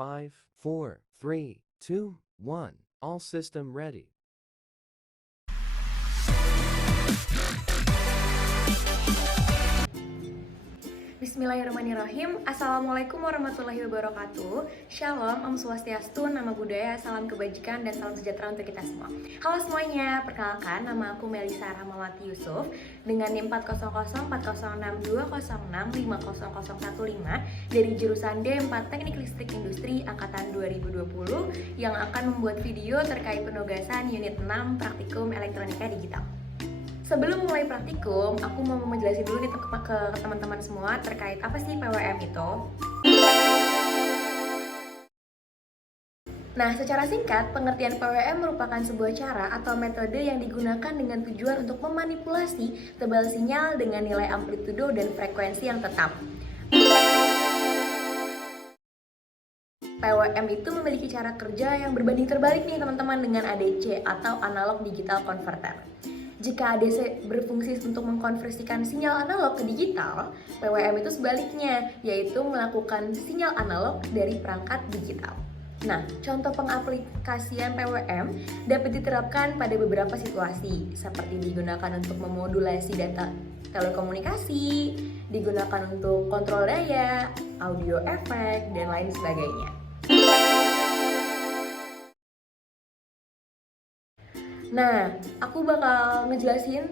5, 4, 3, 2, 1. All system ready. Bismillahirrahmanirrahim. Assalamualaikum warahmatullahi wabarakatuh. Shalom, Om Swastiastu, nama budaya, salam kebajikan, dan salam sejahtera untuk kita semua. Halo semuanya, perkenalkan nama aku Melisa Rahmawati Yusuf dengan NIM 40040605015 dari jurusan D4 Teknik Listrik Industri Angkatan 2020 yang akan membuat video terkait penugasan unit 6 Praktikum Elektronika Digital. Sebelum mulai praktikum, aku mau menjelasin dulu nih ke teman-teman semua terkait apa sih PWM itu. Nah, secara singkat, pengertian PWM merupakan sebuah cara atau metode yang digunakan dengan tujuan untuk memanipulasi tebal sinyal dengan nilai amplitudo dan frekuensi yang tetap. PWM itu memiliki cara kerja yang berbanding terbalik nih teman-teman dengan ADC atau Analog Digital Converter. Jika ADC berfungsi untuk mengkonversikan sinyal analog ke digital, PWM itu sebaliknya, yaitu melakukan sinyal analog dari perangkat digital. Nah, contoh pengaplikasian PWM dapat diterapkan pada beberapa situasi, seperti digunakan untuk memodulasi data telekomunikasi, digunakan untuk kontrol daya, audio efek, dan lain sebagainya. Nah, aku bakal ngejelasin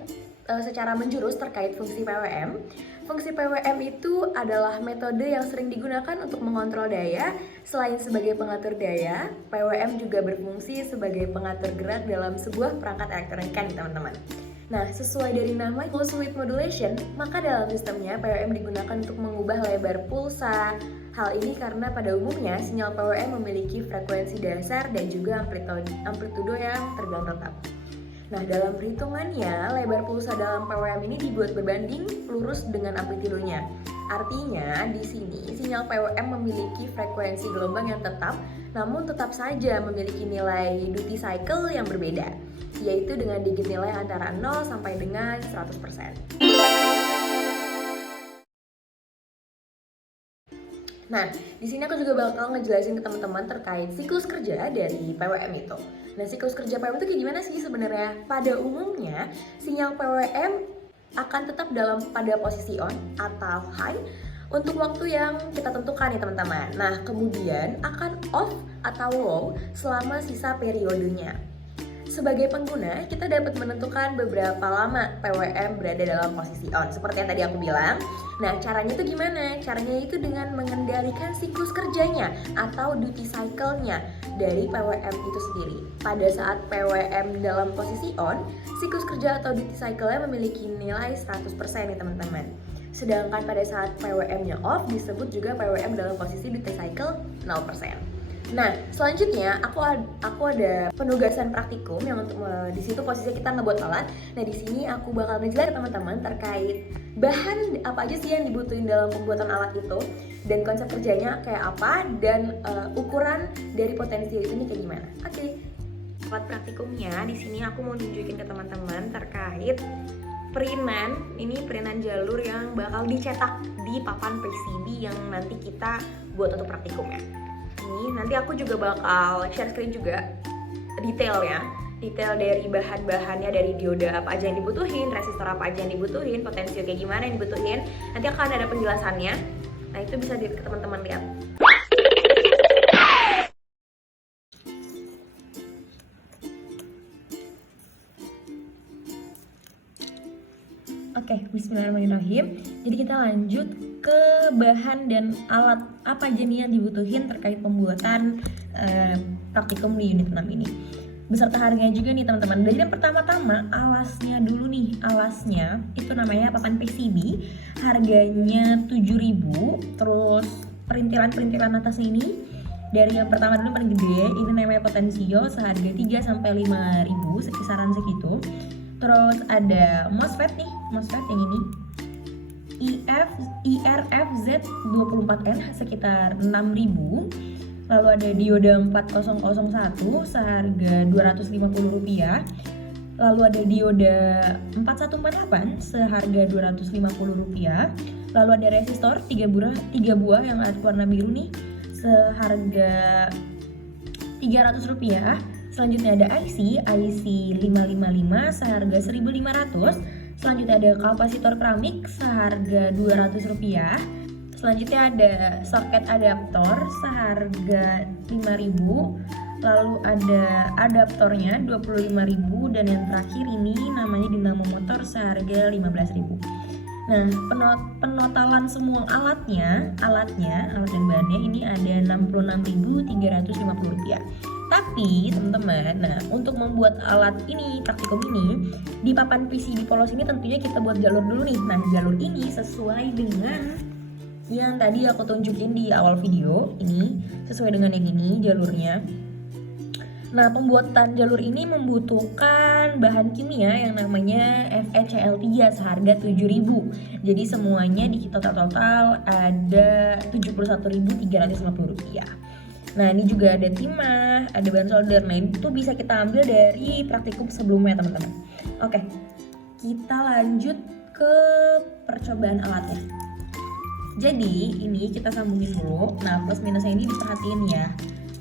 secara menjurus terkait fungsi PWM. Fungsi PWM itu adalah metode yang sering digunakan untuk mengontrol daya. Selain sebagai pengatur daya, PWM juga berfungsi sebagai pengatur gerak dalam sebuah perangkat elektronika nih teman-teman. Nah, sesuai dari nama pulse width modulation, maka dalam sistemnya PWM digunakan untuk mengubah lebar pulsa. Hal ini karena pada umumnya sinyal PWM memiliki frekuensi dasar dan juga amplitudo yang terbilang tetap. Nah, dalam perhitungannya, lebar pulsa dalam PWM ini dibuat berbanding lurus dengan amplitudonya. Artinya, di sini sinyal PWM memiliki frekuensi gelombang yang tetap, namun tetap saja memiliki nilai duty cycle yang berbeda, yaitu dengan digit nilai antara 0 sampai dengan 100%. Nah, di sini aku juga bakal ngejelasin ke teman-teman terkait siklus kerja dari PWM itu. Nah, siklus kerja PWM itu kayak gimana sih sebenarnya? Pada umumnya, sinyal PWM akan tetap pada posisi on atau high untuk waktu yang kita tentukan nih teman-teman. Nah, kemudian akan off atau low selama sisa periodenya. Sebagai pengguna, kita dapat menentukan beberapa lama PWM berada dalam posisi on, seperti yang tadi aku bilang. Nah, caranya itu gimana? Caranya itu dengan mengendalikan siklus kerjanya atau duty cycle-nya dari PWM itu sendiri. Pada saat PWM dalam posisi on, siklus kerja atau duty cycle-nya memiliki nilai 100% nih teman-teman. Sedangkan pada saat PWM-nya off, disebut juga PWM dalam posisi duty cycle 0%. Nah, selanjutnya aku ada penugasan praktikum yang untuk di situ posisinya kita ngebuat alat. Nah, di sini aku bakal ngejelasin teman-teman terkait bahan apa aja sih yang dibutuhin dalam pembuatan alat itu dan konsep kerjanya kayak apa dan ukuran dari potensi itu ini kayak gimana. Oke. Alat praktikumnya di sini aku mau nunjukin ke teman-teman terkait printan jalur yang bakal dicetak di papan PCB yang nanti kita buat untuk praktikumnya. Nanti aku juga bakal share screen juga detail dari bahan-bahannya, dari dioda apa aja yang dibutuhin, resistor apa aja yang dibutuhin, potensio kayak gimana yang dibutuhin. Nanti akan ada penjelasannya. Nah, itu bisa teman-teman lihat. Oke, bismillahirrahmanirrahim. Jadi kita lanjut ke bahan dan alat apa aja nih yang dibutuhin terkait pembuatan praktikum di unit 6 ini. Beserta harganya juga nih teman-teman. Jadi yang pertama-tama alasnya dulu nih. Alasnya itu namanya papan PCB. Harganya 7.000. Terus perintilan atas ini dari yang pertama dulu paling gede, ini namanya potensio seharga 3 sampai 5.000, sekisaran segitu. Terus ada MOSFET yang ini IRFZ24N sekitar 6.000. Lalu ada dioda 4001 seharga Rp250. Lalu ada dioda 4148 seharga Rp250. Lalu ada resistor 3 buah yang warna biru nih seharga Rp300. Selanjutnya ada IC 555 seharga Rp1.500. Selanjutnya ada kapasitor keramik seharga Rp200. Selanjutnya ada soket adaptor seharga Rp5.000. Lalu ada adaptornya Rp25.000 dan yang terakhir ini namanya dinamo motor seharga Rp15.000. Nah, penotalan semua alatnya, alat dan bahannya ini ada Rp66.350. Tapi teman-teman, nah untuk membuat alat ini, praktikum ini, di papan PCB polos ini tentunya kita buat jalur dulu nih. Nah, jalur ini sesuai dengan yang tadi aku tunjukin di awal video, ini sesuai dengan yang ini jalurnya. Nah, pembuatan jalur ini membutuhkan bahan kimia yang namanya FeCl3 seharga Rp7.000. Jadi semuanya di total ada Rp71.350. Nah, ini juga ada timah, ada bahan solder. Nah, itu bisa kita ambil dari praktikum sebelumnya, teman-teman. Oke, kita lanjut ke percobaan alatnya. Jadi, ini kita sambungin dulu. Nah, plus minusnya ini diperhatiin ya,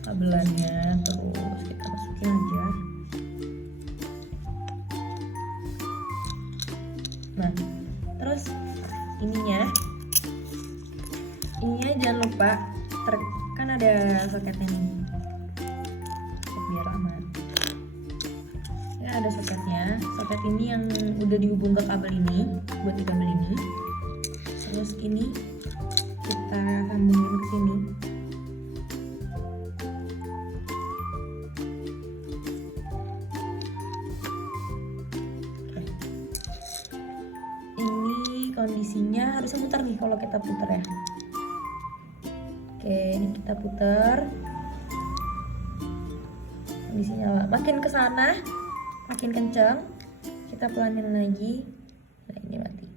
kabelannya. Terus kita masukin aja. Nah, terus ininya jangan lupa kan ada soketnya nih, biar aman ya, ada soketnya. Soket ini yang udah dihubung ke kabel ini, buat di kabel ini. Terus ini kita sambungin ke sini. Oke. Ini kondisinya harusnya muter nih kalau kita putar ya. Oke, ini kita putar. Kondisinya makin ke sana, makin kencang. Kita pelanin lagi. Nah, ini mati.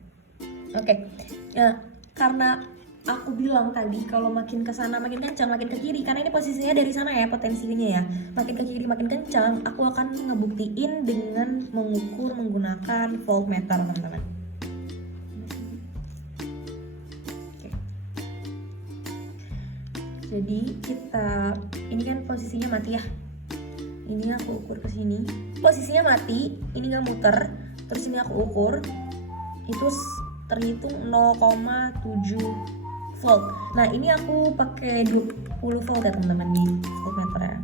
Oke. Nah, karena aku bilang tadi kalau makin ke sana makin kencang, makin ke kiri, karena ini posisinya dari sana ya potensinya ya. Makin ke kiri makin kencang, aku akan ngebuktiin dengan mengukur menggunakan voltmeter, teman-teman. Jadi ini kan posisinya mati ya. Ini aku ukur ke sini. Posisinya mati, ini nggak muter. Terus ini aku ukur, itu terhitung 0,7 volt. Nah, ini aku pakai 20 volt ya teman-teman di voltmeter ya.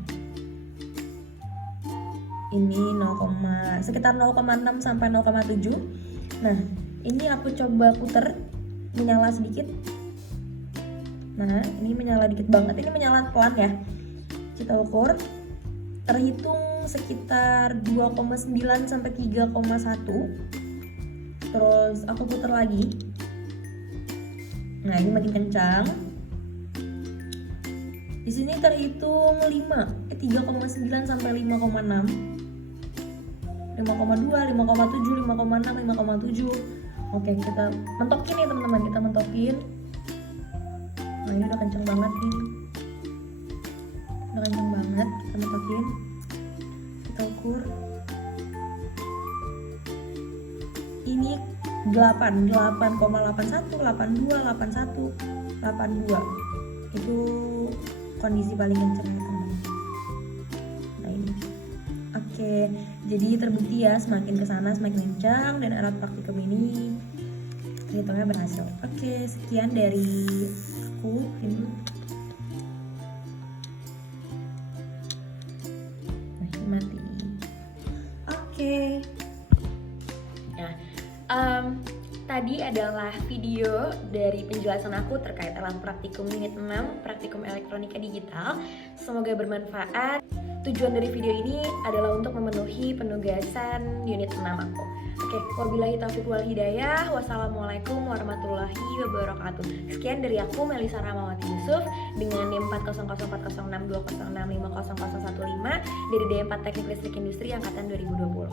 Ini sekitar 0,6 sampai 0,7. Nah, ini aku coba puter, menyala sedikit. Nah, ini menyala dikit banget, ini menyala pelan ya. Kita ukur, terhitung sekitar 2,9 sampai 3,1. Terus aku putar lagi. Nah, ini makin kencang. Di sini terhitung 3,9 sampai 5,6. 5,2, 5,7, 5,6, 5,7. Oke, kita mentokin nih teman-teman, kita mentokin. Nah, ini udah kenceng banget nih. Udah kenceng banget, kita mentokin. Kita ukur. Ini 8,81, 82, 81, 82. Itu kondisi paling kenceng ya teman-teman. Nah, ini. Oke, jadi terbukti ya semakin kesana semakin kencang dan alat praktikum ini perhitungannya berhasil. Oke, sekian dari aku ini. Nah, ini mati. Oke. Nah, tadi adalah video dari penjelasan aku terkait alat praktikum unit 6, praktikum elektronika digital. Semoga bermanfaat. Tujuan dari video ini adalah untuk memenuhi penugasan unit 6 aku. Oke, wabillahi taufiq wal hidayah. Wassalamualaikum warahmatullahi wabarakatuh. Sekian dari aku, Melisa Rahmawati Yusuf, dengan NIM 400406206505015 dari D4 Teknik Listrik Industri angkatan 2020.